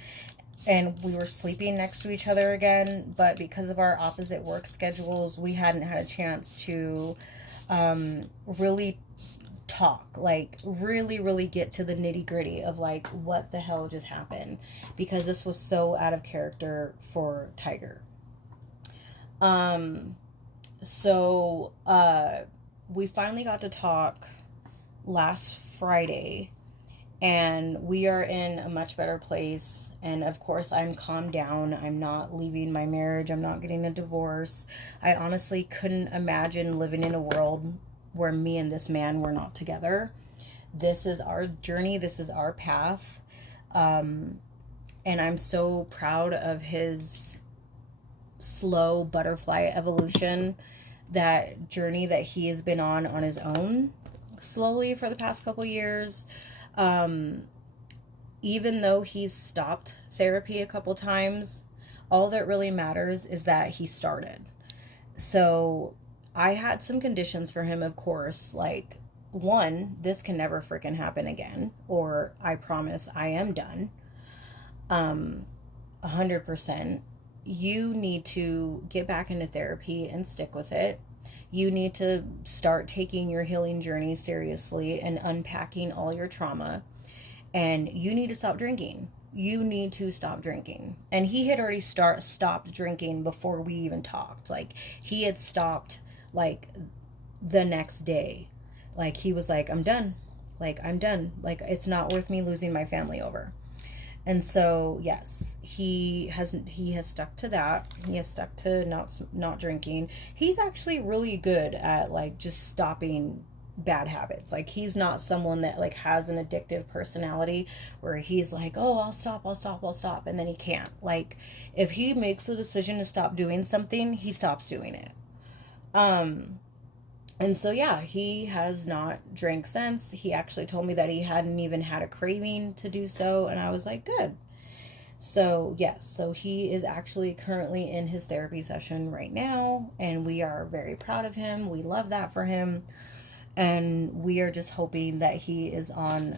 and we were sleeping next to each other again. But because of our opposite work schedules, we hadn't had a chance to really talk, like really get to the nitty gritty of like what the hell just happened, because this was so out of character for Tiger. So we finally got to talk last Friday, and we are in a much better place. And of course, I'm calmed down. I'm not leaving my marriage. I'm not getting a divorce. I honestly couldn't imagine living in a world where me and this man were not together. This is our journey. This is our path. And I'm so proud of his slow butterfly evolution, that journey that he has been on his own slowly for the past couple years. Even though he's stopped therapy a couple times, all that really matters is that he started. So I had some conditions for him, of course, like, one, this can never freaking happen again, or I promise I am done. 100%. You need to get back into therapy and stick with it. You need to start taking your healing journey seriously and unpacking all your trauma. And you need to stop drinking. You need to stop drinking. And he had already stopped drinking before we even talked. Like, he had stopped like the next day. Like, he was like, I'm done. Like, I'm done. Like, it's not worth me losing my family over. And so, yes, he has stuck to that. He has stuck to not drinking. He's actually really good at like just stopping bad habits. Like, he's not someone that like has an addictive personality where he's like, oh, I'll stop, and then he can't. Like, if he makes a decision to stop doing something, he stops doing it. And so, yeah, he has not drank since. He actually told me that he hadn't even had a craving to do so, and I was like, good. So, yes, so he is actually currently in his therapy session right now, and we are very proud of him. We love that for him. And we are just hoping that he is on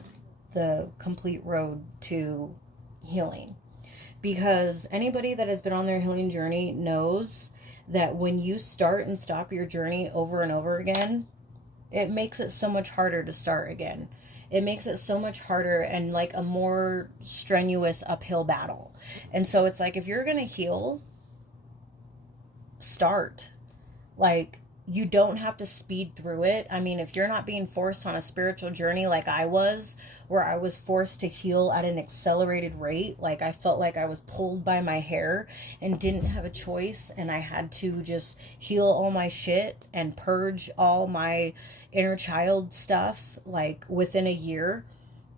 the complete road to healing. Because anybody that has been on their healing journey knows that when you start and stop your journey over and over again, it makes it so much harder to start again. It makes it so much harder and like a more strenuous uphill battle. And so it's like, if you're going to heal, start. Like, you don't have to speed through it. I mean, if you're not being forced on a spiritual journey like I was, where I was forced to heal at an accelerated rate, like I felt like I was pulled by my hair and didn't have a choice, and I had to just heal all my shit and purge all my inner child stuff like within a year.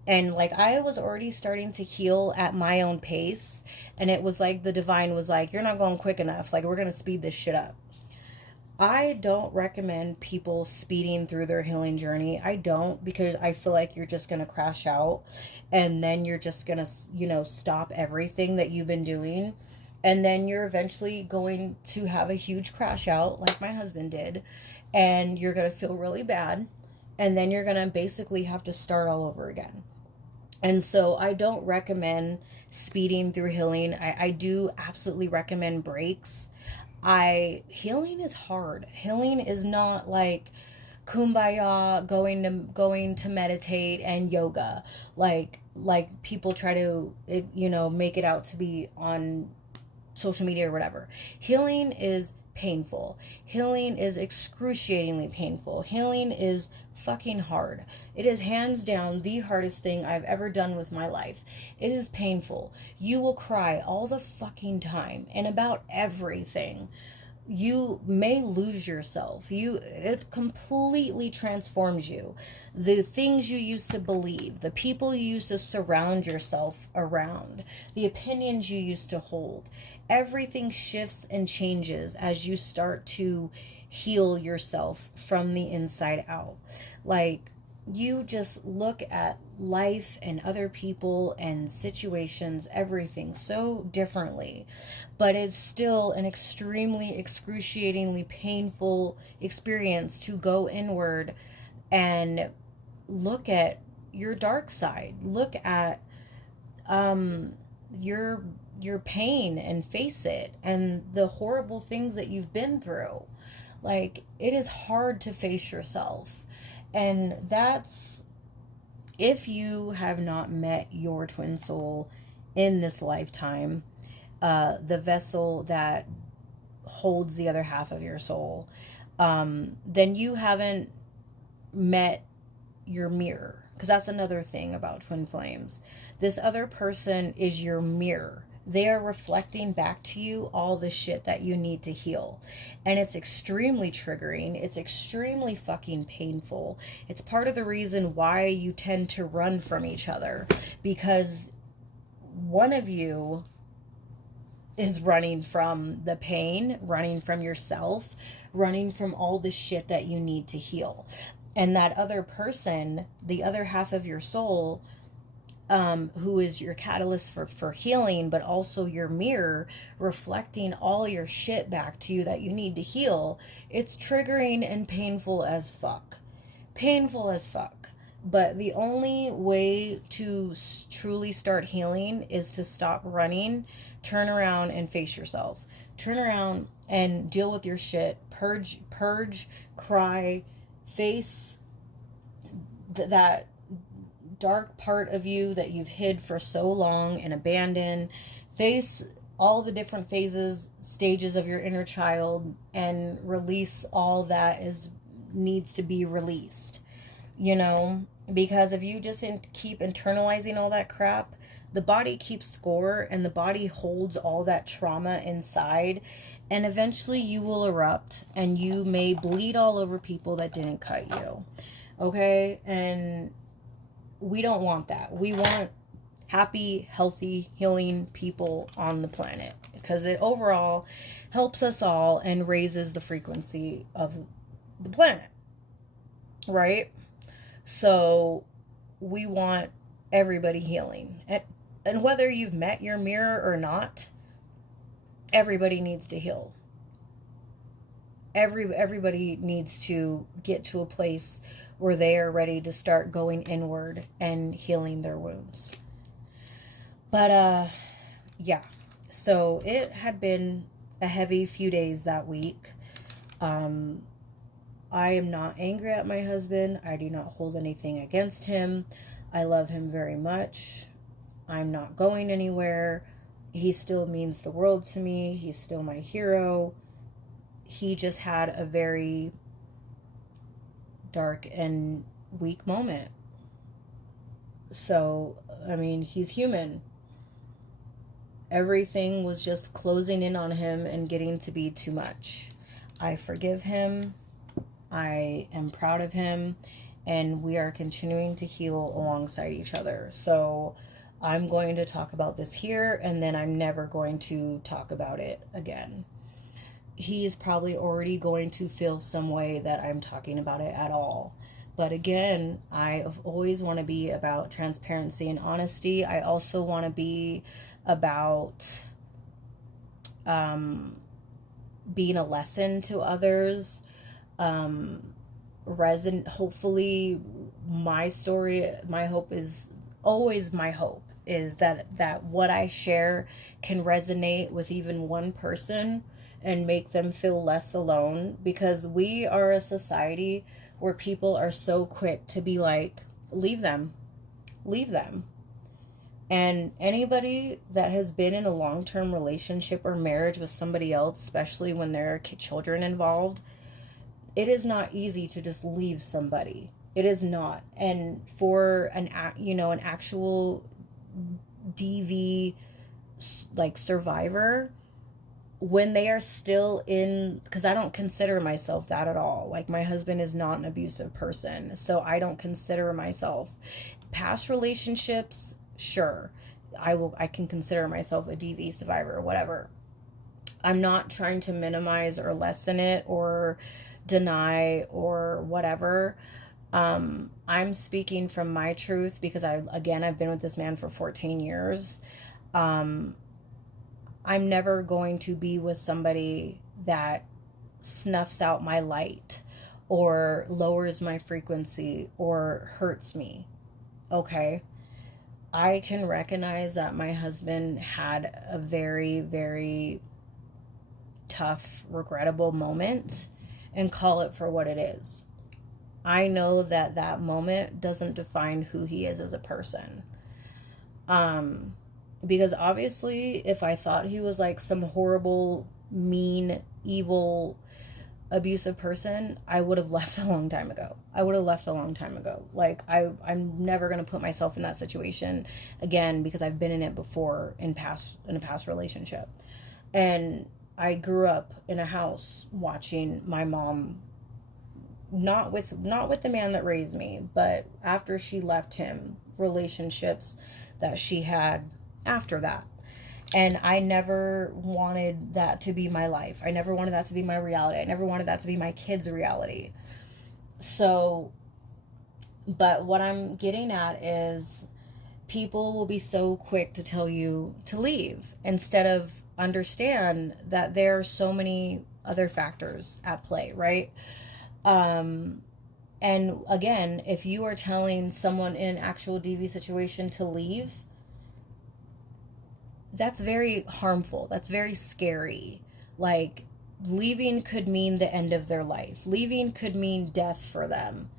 And like, I was already starting to heal at my own pace, and it was like the divine was like, you're not going quick enough, like we're gonna speed this shit up. I don't recommend people speeding through their healing journey. I don't, because I feel like you're just going to crash out, and then you're just going to, stop everything that you've been doing. And then you're eventually going to have a huge crash out like my husband did, and you're going to feel really bad. And then you're going to basically have to start all over again. And so I don't recommend speeding through healing. I do absolutely recommend breaks. Healing is hard. Healing is not like kumbaya, going to meditate and yoga, like people try to make it out to be on social media or whatever. Healing is painful. Healing is excruciatingly painful. Healing is fucking hard. It is hands down the hardest thing I've ever done with my life. It is painful. You will cry all the fucking time and about everything. You may lose yourself. It completely transforms you. The things you used to believe, the people you used to surround yourself around, the opinions you used to hold, everything shifts and changes as you start to heal yourself from the inside out. Like, you just look at life and other people and situations, everything so differently. But it's still an extremely excruciatingly painful experience to go inward and look at your dark side. Look at your pain and face it, and the horrible things that you've been through. Like, it is hard to face yourself. And that's, if you have not met your twin soul in this lifetime, the vessel that holds the other half of your soul, then you haven't met your mirror. Because that's another thing about twin flames. This other person is your mirror. They are reflecting back to you all the shit that you need to heal. And it's extremely triggering. It's extremely fucking painful. It's part of the reason why you tend to run from each other. Because one of you is running from the pain, running from yourself, running from all the shit that you need to heal. And that other person, the other half of your soul, who is your catalyst for healing, but also your mirror, reflecting all your shit back to you that you need to heal. It's triggering and painful as fuck. Painful as fuck. But the only way to truly start healing is to stop running, turn around and face yourself. Turn around and deal with your shit. Purge, cry, face that dark part of you that you've hid for so long and abandoned. Face all the different stages of your inner child, and release all that needs to be released. Because if you just keep internalizing all that crap, the body keeps score, and the body holds all that trauma inside, and eventually you will erupt, and you may bleed all over people that didn't cut you. Okay? And we don't want that. We want happy, healthy, healing people on the planet, because it overall helps us all and raises the frequency of the planet, right? So we want everybody healing, and whether you've met your mirror or not, everybody needs to heal. Everybody needs to get to a place where they are ready to start going inward and healing their wounds. But yeah, so it had been a heavy few days that week. I am not angry at my husband. I do not hold anything against him. I love him very much. I'm not going anywhere. He still means the world to me. He's still my hero. He just had a very dark and weak moment. So, I mean, he's human. Everything was just closing in on him and getting to be too much. I forgive him. I am proud of him. And we are continuing to heal alongside each other. So I'm going to talk about this here, and then I'm never going to talk about it again. He's probably already going to feel some way that I'm talking about it at all. But again, I always want to be about transparency and honesty. I also want to be about being a lesson to others. Hopefully my story, my hope is always my hope is that what I share can resonate with even one person and make them feel less alone, because we are a society where people are so quick to be like, leave them. And anybody that has been in a long-term relationship or marriage with somebody else, especially when there are children involved, it is not easy to just leave somebody. It is not. And for an actual DV like survivor, when they are still in, because I don't consider myself that at all. Like, my husband is not an abusive person, so I don't consider myself. Past relationships, sure, I can consider myself a DV survivor or whatever. I'm not trying to minimize or lessen it or deny or whatever. I'm speaking from my truth because I've been with this man for 14 years. I'm never going to be with somebody that snuffs out my light or lowers my frequency or hurts me. Okay? I can recognize that my husband had a very, very tough, regrettable moment and call it for what it is. I know that that moment doesn't define who he is as a person. Because obviously, if I thought he was like some horrible, mean, evil, abusive person, I would have left a long time ago. Like, I'm never going to put myself in that situation again, because I've been in it before in a past relationship. And I grew up in a house watching my mom, not with the man that raised me, but after she left him, relationships that she had after that. And I never wanted that to be my life. I never wanted that to be my reality. I never wanted that to be my kids' reality. So, but what I'm getting at is, people will be so quick to tell you to leave instead of understand that there are so many other factors at play, right? And again, if you are telling someone in an actual DV situation to leave, that's very harmful. That's very scary. Like, leaving could mean the end of their life. Leaving could mean death for them.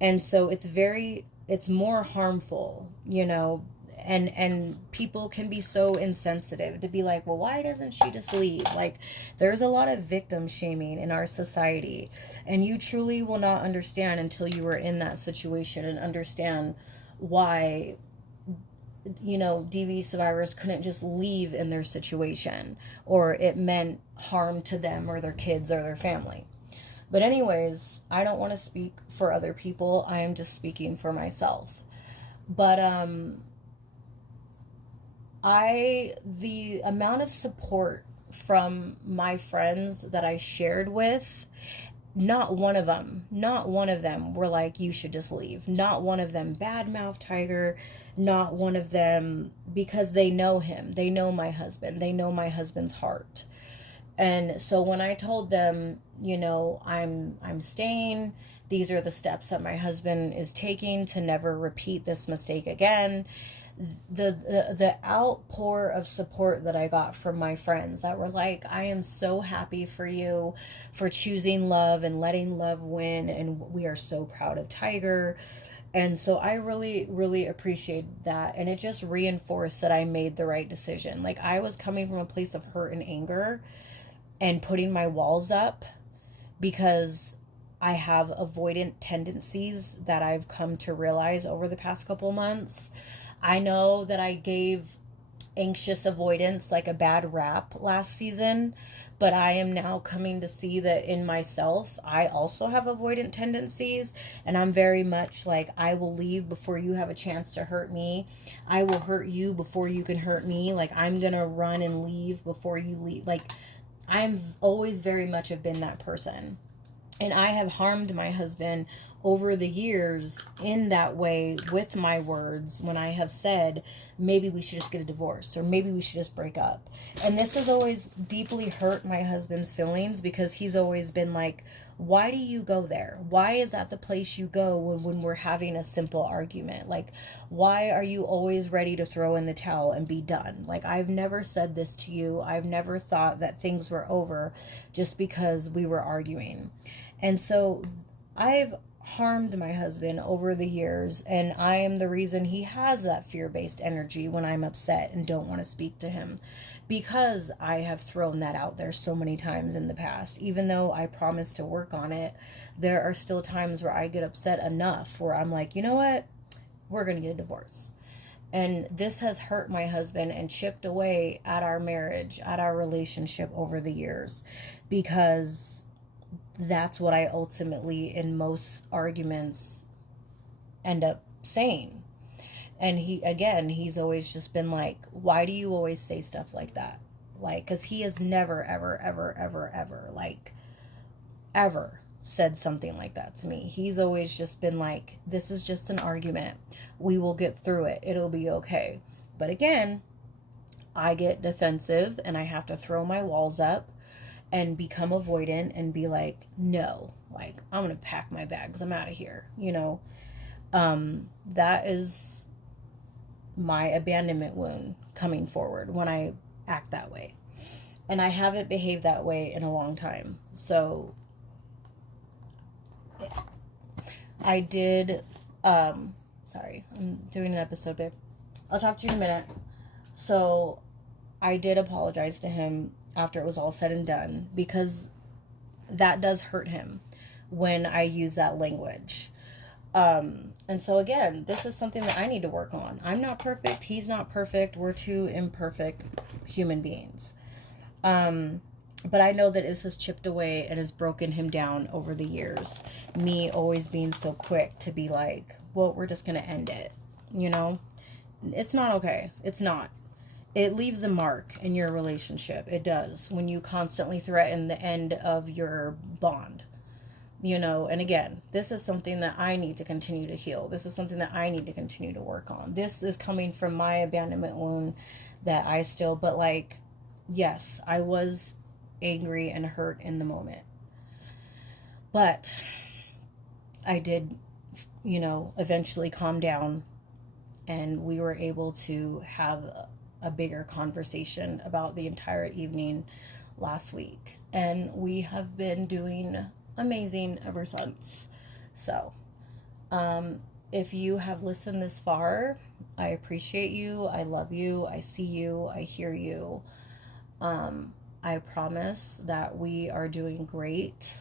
And so it's more harmful, and people can be so insensitive to be like, well, why doesn't she just leave? Like, there's a lot of victim shaming in our society, and you truly will not understand until you are in that situation and understand why DV survivors couldn't just leave in their situation, or it meant harm to them or their kids or their family. But anyways, I don't want to speak for other people. I am just speaking for myself. But the amount of support from my friends that I shared with, not one of them were like, you should just leave. Not one of them badmouthed Tiger. Not one of them, because they know him. They know my husband. They know my husband's heart. And so when I told them, I'm staying, these are the steps that my husband is taking to never repeat this mistake again. The outpour of support that I got from my friends that were like, I am so happy for you for choosing love and letting love win, and we are so proud of Tiger. And so I really, really appreciated that. And it just reinforced that I made the right decision. Like, I was coming from a place of hurt and anger and putting my walls up because I have avoidant tendencies that I've come to realize over the past couple months. I know that I gave anxious avoidance like a bad rap last season, but I am now coming to see that in myself I also have avoidant tendencies, and I'm very much like, I will leave before you have a chance to hurt me. I will hurt you before you can hurt me. Like, I'm gonna run and leave before you leave. Like, I'm always very much have been that person. And I have harmed my husband over the years in that way with my words when I have said, maybe we should just get a divorce or maybe we should just break up. And this has always deeply hurt my husband's feelings because he's always been like, why do you go there? Why is that the place you go when we're having a simple argument? Like, why are you always ready to throw in the towel and be done? Like, I've never said this to you. I've never thought that things were over just because we were arguing. And so I've harmed my husband over the years, and I am the reason he has that fear-based energy when I'm upset and don't want to speak to him, because I have thrown that out there so many times in the past. Even though I promised to work on it, there are still times where I get upset enough where I'm like, you know what? We're going to get a divorce. And this has hurt my husband and chipped away at our marriage, at our relationship over the years, because that's what I ultimately, in most arguments, end up saying. And he's always just been like, why do you always say stuff like that? Like, because he has never, ever, ever, ever, ever, like, ever said something like that to me. He's always just been like, this is just an argument. We will get through it. It'll be okay. But again, I get defensive and I have to throw my walls up and become avoidant and be like, no, like, I'm gonna pack my bags, I'm out of here, that is my abandonment wound coming forward when I act that way. And I haven't behaved that way in a long time. So I did, sorry, I'm doing an episode, babe. I'll talk to you in a minute. So I did apologize to him after it was all said and done, because that does hurt him when I use that language. And so again, this is something that I need to work on. I'm not perfect. He's not perfect. We're two imperfect human beings. But I know that this has chipped away and has broken him down over the years. Me always being so quick to be like, well, we're just going to end it. It's not okay. It's not. It leaves a mark in your relationship. It does, when you constantly threaten the end of your bond. And again, this is something that I need to continue to heal. This is something that I need to continue to work on. This is coming from my abandonment wound that I still, but like, yes, I was angry and hurt in the moment. But I did, eventually calm down, and we were able to have a bigger conversation about the entire evening last week. And we have been doing amazing ever since. So, if you have listened this far, I appreciate you. I love you. I see you. I hear you. I promise that we are doing great.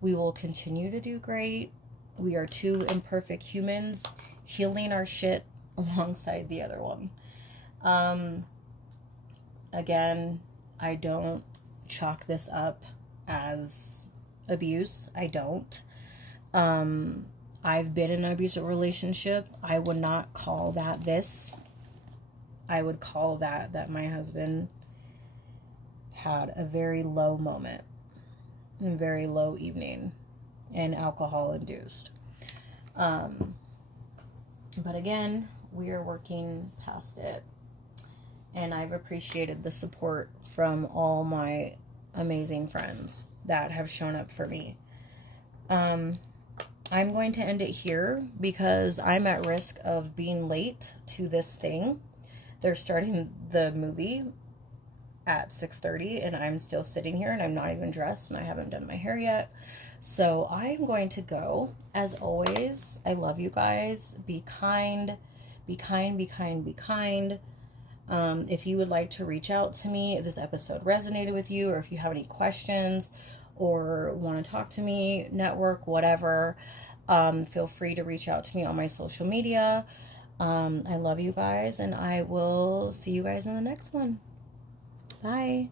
We will continue to do great. We are two imperfect humans healing our shit alongside the other one. Again, I don't chalk this up as abuse. I don't. I've been in an abusive relationship. I would not call that this. I would call that my husband had a very low moment, a very low evening, and alcohol induced. But again, we are working past it. And I've appreciated the support from all my amazing friends that have shown up for me. I'm going to end it here because I'm at risk of being late to this thing. They're starting the movie at 6:30 and I'm still sitting here and I'm not even dressed and I haven't done my hair yet. So I'm going to go. As always, I love you guys. Be kind, be kind, be kind, be kind. If you would like to reach out to me, if this episode resonated with you, or if you have any questions or want to talk to me, network, whatever, feel free to reach out to me on my social media. I love you guys, and I will see you guys in the next one. Bye.